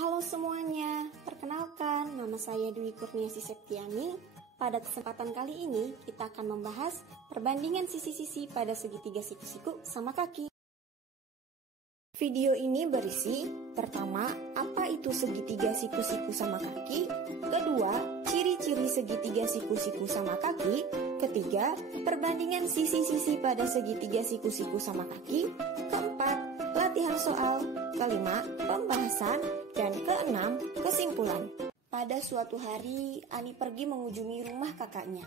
Halo semuanya, perkenalkan nama saya Dwi Kurniasi Septiani. Pada kesempatan kali ini kita akan membahas perbandingan sisi-sisi pada segitiga siku-siku sama kaki. Video ini berisi: pertama, apa itu segitiga siku-siku sama kaki? Kedua, ciri-ciri segitiga siku-siku sama kaki. Ketiga, perbandingan sisi-sisi pada segitiga siku-siku sama kaki. Keempat, latihan soal. Kelima, pembahasan. Dan keenam, kesimpulan. Pada suatu hari, Ani pergi mengunjungi rumah kakaknya.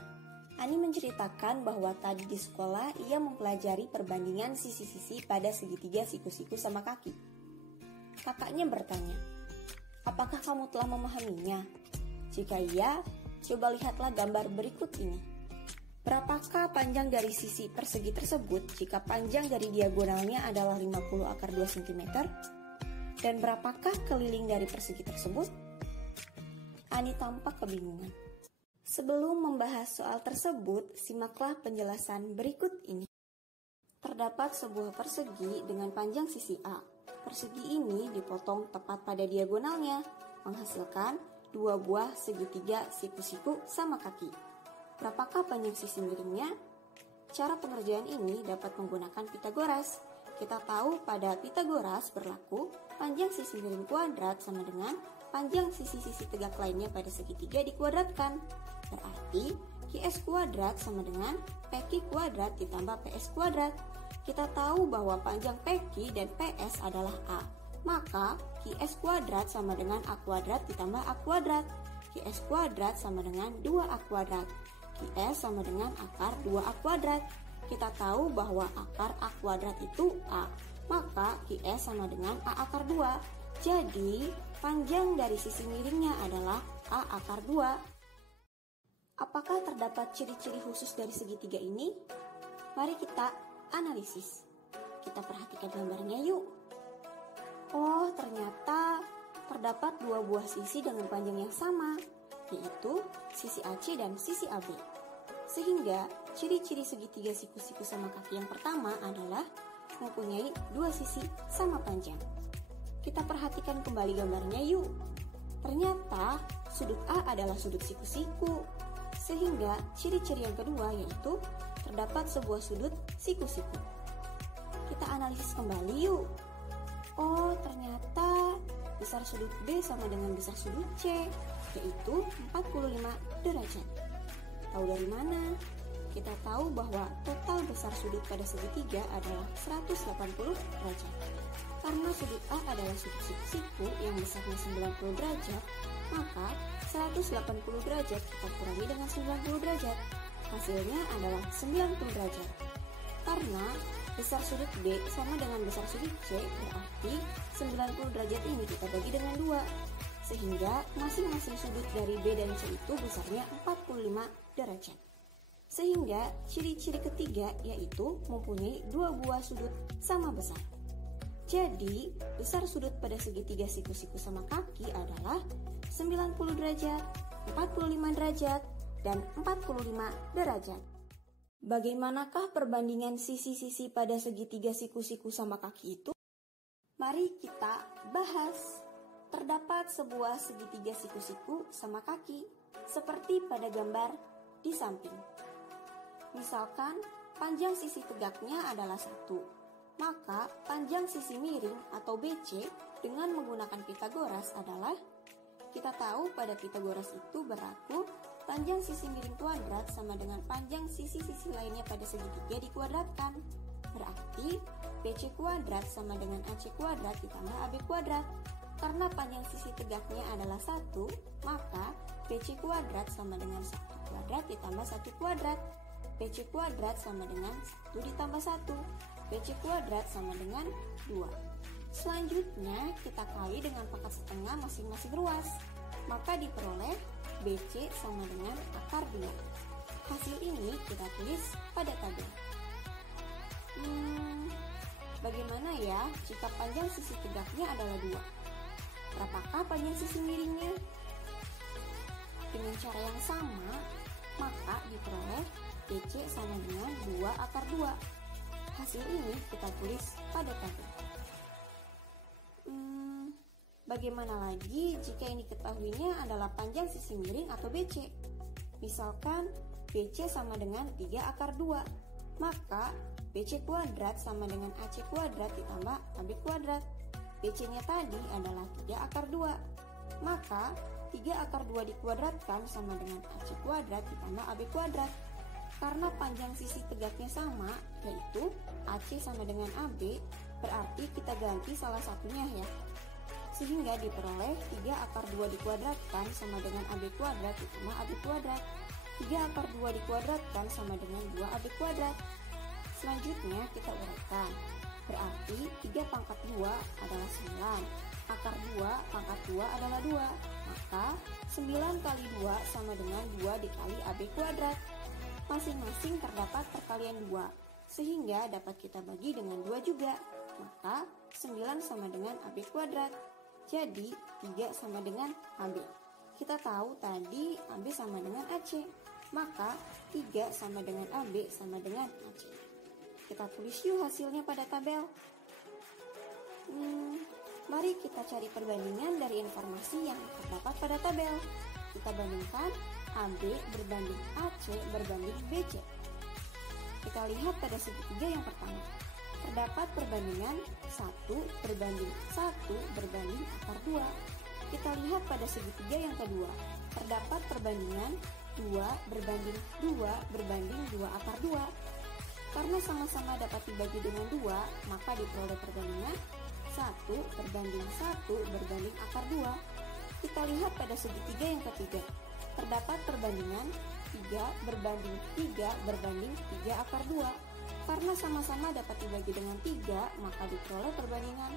Ani menceritakan bahwa tadi di sekolah ia mempelajari perbandingan sisi-sisi pada segitiga siku-siku sama kaki. Kakaknya bertanya, "Apakah kamu telah memahaminya? Jika iya, coba lihatlah gambar berikut ini. Berapakah panjang dari sisi persegi tersebut jika panjang dari diagonalnya adalah 50 akar 2 cm? Dan berapakah keliling dari persegi tersebut?" Ani tampak kebingungan. Sebelum membahas soal tersebut, simaklah penjelasan berikut ini. Terdapat sebuah persegi dengan panjang sisi A. Persegi ini dipotong tepat pada diagonalnya, menghasilkan dua buah segitiga siku-siku sama kaki. Berapakah panjang sisi miringnya? Cara pengerjaan ini dapat menggunakan Pitagoras. Kita tahu pada Pitagoras berlaku panjang sisi miring kuadrat sama dengan panjang sisi-sisi tegak lainnya pada segitiga dikuadratkan. Berarti QS kuadrat sama dengan PQ kuadrat ditambah PS kuadrat. Kita tahu bahwa panjang PQ dan PS adalah A. Maka QS kuadrat sama dengan A kuadrat ditambah A kuadrat. QS kuadrat sama dengan 2A kuadrat. QS sama dengan akar 2A kuadrat. Kita tahu bahwa akar A kuadrat itu A, maka QS sama dengan A akar 2. Jadi, panjang dari sisi miringnya adalah A akar 2. Apakah terdapat ciri-ciri khusus dari segitiga ini? Mari kita analisis. Kita perhatikan gambarnya yuk. Oh, ternyata terdapat dua buah sisi dengan panjang yang sama, yaitu sisi AC dan sisi AB. Sehingga ciri-ciri segitiga siku-siku sama kaki yang pertama adalah mempunyai dua sisi sama panjang. Kita perhatikan kembali gambarnya yuk. Ternyata sudut A adalah sudut siku-siku. Sehingga ciri-ciri yang kedua yaitu terdapat sebuah sudut siku-siku. Kita analisis kembali yuk. Oh, ternyata besar sudut B sama dengan besar sudut C, yaitu 45 derajat. Tahu dari mana? Kita tahu bahwa total besar sudut pada segitiga adalah 180 derajat. Karena sudut A adalah sudut siku-siku yang besarnya 90 derajat, maka 180 derajat kita kurangi dengan 90 derajat. Hasilnya adalah 90 derajat. Karena besar sudut B sama dengan besar sudut C, berarti 90 derajat ini kita bagi dengan 2. Sehingga masing-masing sudut dari B dan C itu besarnya 45 derajat. Sehingga ciri-ciri ketiga yaitu mempunyai dua buah sudut sama besar. Jadi, besar sudut pada segitiga siku-siku sama kaki adalah 90 derajat, 45 derajat, dan 45 derajat. Bagaimanakah perbandingan sisi-sisi pada segitiga siku-siku sama kaki itu? Mari kita bahas. Terdapat sebuah segitiga siku-siku sama kaki, seperti pada gambar di samping. Misalkan, panjang sisi tegaknya adalah 1, maka panjang sisi miring atau BC dengan menggunakan Pitagoras adalah, kita tahu pada Pitagoras itu berlaku panjang sisi miring kuadrat sama dengan panjang sisi-sisi lainnya pada segitiga dikuadratkan. Berarti, BC kuadrat sama dengan AC kuadrat ditambah AB kuadrat. Karena panjang sisi tegaknya adalah 1, maka BC kuadrat sama dengan 1 kuadrat ditambah 1 kuadrat. BC kuadrat sama dengan 1 ditambah 1. BC kuadrat sama dengan 2. Selanjutnya kita kali dengan pangkat setengah masing-masing ruas. Maka diperoleh BC sama dengan akar 2. Hasil ini kita tulis pada tabel. Bagaimana ya jika panjang sisi tegaknya adalah 2? Berapakah panjang sisi miringnya? Dengan cara yang sama, maka diperoleh BC sama dengan 2 akar 2. Hasil ini kita tulis pada tabel. Bagaimana lagi jika yang diketahuinya adalah panjang sisi miring atau BC? Misalkan BC sama dengan 3 akar 2, maka BC kuadrat sama dengan AC kuadrat ditambah AB kuadrat. BC-nya tadi adalah 3 akar 2, maka 3 akar 2 dikuadratkan sama dengan AC kuadrat ditambah AB kuadrat. Karena panjang sisi tegaknya sama, yaitu AC sama dengan AB, berarti kita ganti salah satunya ya. Sehingga diperoleh 3 akar 2 dikuadratkan sama dengan AB kuadrat ditambah AB kuadrat. 3 akar 2 dikuadratkan sama dengan 2AB kuadrat. Selanjutnya kita uraikan. Berarti 3 pangkat 2 adalah 9. Akar 2 pangkat 2 adalah 2. Maka 9 kali 2 sama dengan 2 dikali AB kuadrat. Masing-masing terdapat perkalian 2, sehingga dapat kita bagi dengan 2 juga. Maka 9 sama dengan AB kuadrat. Jadi 3 sama dengan AB. Kita tahu tadi AB sama dengan AC, maka 3 sama dengan AB sama dengan AC. Kita tulis yuk hasilnya pada tabel. Mari kita cari perbandingan dari informasi yang terdapat pada tabel. Kita bandingkan AB berbanding AC berbanding BC. Kita lihat pada segitiga yang pertama. Terdapat perbandingan 1 berbanding 1 berbanding akar 2. Kita lihat pada segitiga yang kedua. Terdapat perbandingan 2 berbanding 2 berbanding 2 akar 2. Karena sama-sama dapat dibagi dengan 2, maka diperoleh perbandingan 1 berbanding 1 berbanding akar 2. Kita lihat pada segitiga yang ketiga. Terdapat perbandingan 3 berbanding 3 berbanding 3 akar 2. Karena sama-sama dapat dibagi dengan 3, maka diperoleh perbandingan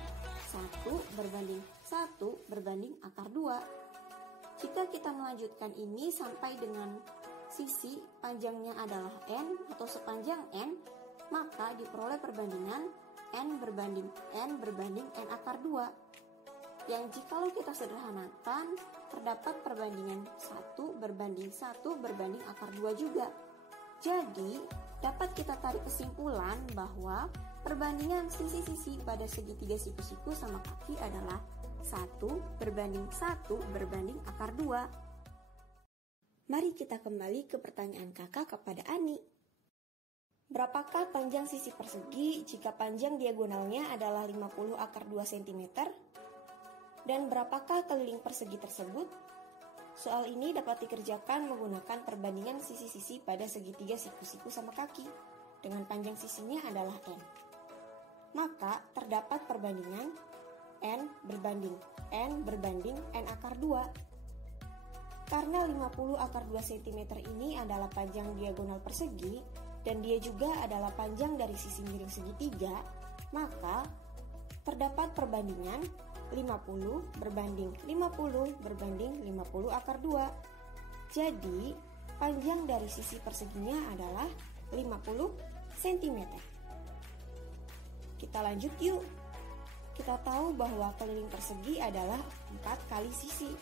1 berbanding 1 berbanding akar 2. Jika kita melanjutkan ini sampai dengan sisi panjangnya adalah N atau sepanjang N, maka diperoleh perbandingan N berbanding N berbanding N akar 2. Yang jikalau kita sederhanakan, terdapat perbandingan 1 berbanding 1 berbanding akar 2 juga. Jadi, dapat kita tarik kesimpulan bahwa perbandingan sisi-sisi pada segitiga siku-siku sama kaki adalah 1 berbanding 1 berbanding akar 2. Mari kita kembali ke pertanyaan kakak kepada Ani. Berapakah panjang sisi persegi jika panjang diagonalnya adalah 50 akar 2 cm? Dan berapakah keliling persegi tersebut? Soal ini dapat dikerjakan menggunakan perbandingan sisi-sisi pada segitiga siku-siku sama kaki dengan panjang sisinya adalah N. Maka terdapat perbandingan N berbanding N akar 2. Karena 50 akar 2 cm ini adalah panjang diagonal persegi dan dia juga adalah panjang dari sisi miring segitiga, maka terdapat perbandingan 50 berbanding 50 berbanding 50 akar 2. Jadi, panjang dari sisi perseginya adalah 50 cm. Kita lanjut yuk. Kita tahu bahwa keliling persegi adalah 4 kali sisi.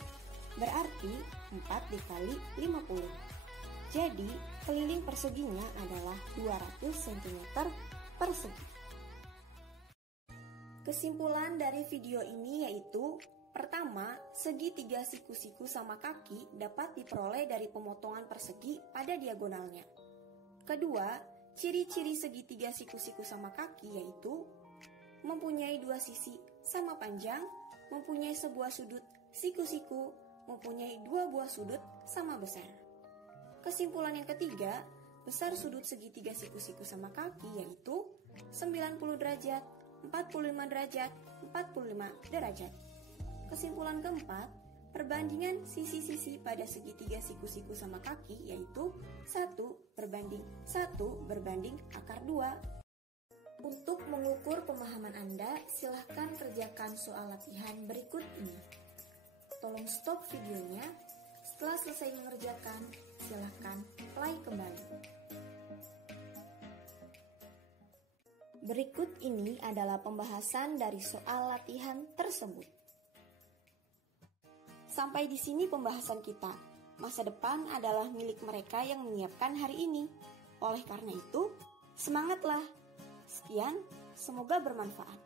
Berarti 4 dikali 50. Jadi, keliling perseginya adalah 200 cm persegi. Kesimpulan dari video ini yaitu: pertama, segitiga siku-siku sama kaki dapat diperoleh dari pemotongan persegi pada diagonalnya. Kedua, ciri-ciri segitiga siku-siku sama kaki yaitu mempunyai dua sisi sama panjang, mempunyai sebuah sudut siku-siku, mempunyai dua buah sudut sama besar. Kesimpulan yang ketiga, besar sudut segitiga siku-siku sama kaki yaitu 90 derajat, 45 derajat, 45 derajat. Kesimpulan keempat, perbandingan sisi-sisi pada segitiga siku-siku sama kaki yaitu 1 berbanding 1 berbanding akar 2. Untuk mengukur pemahaman Anda, silahkan kerjakan soal latihan berikut ini. Tolong stop videonya. Setelah selesai mengerjakan, silahkan play kembali. Berikut ini adalah pembahasan dari soal latihan tersebut. Sampai di sini pembahasan kita. Masa depan adalah milik mereka yang menyiapkan hari ini. Oleh karena itu, semangatlah! Sekian, semoga bermanfaat.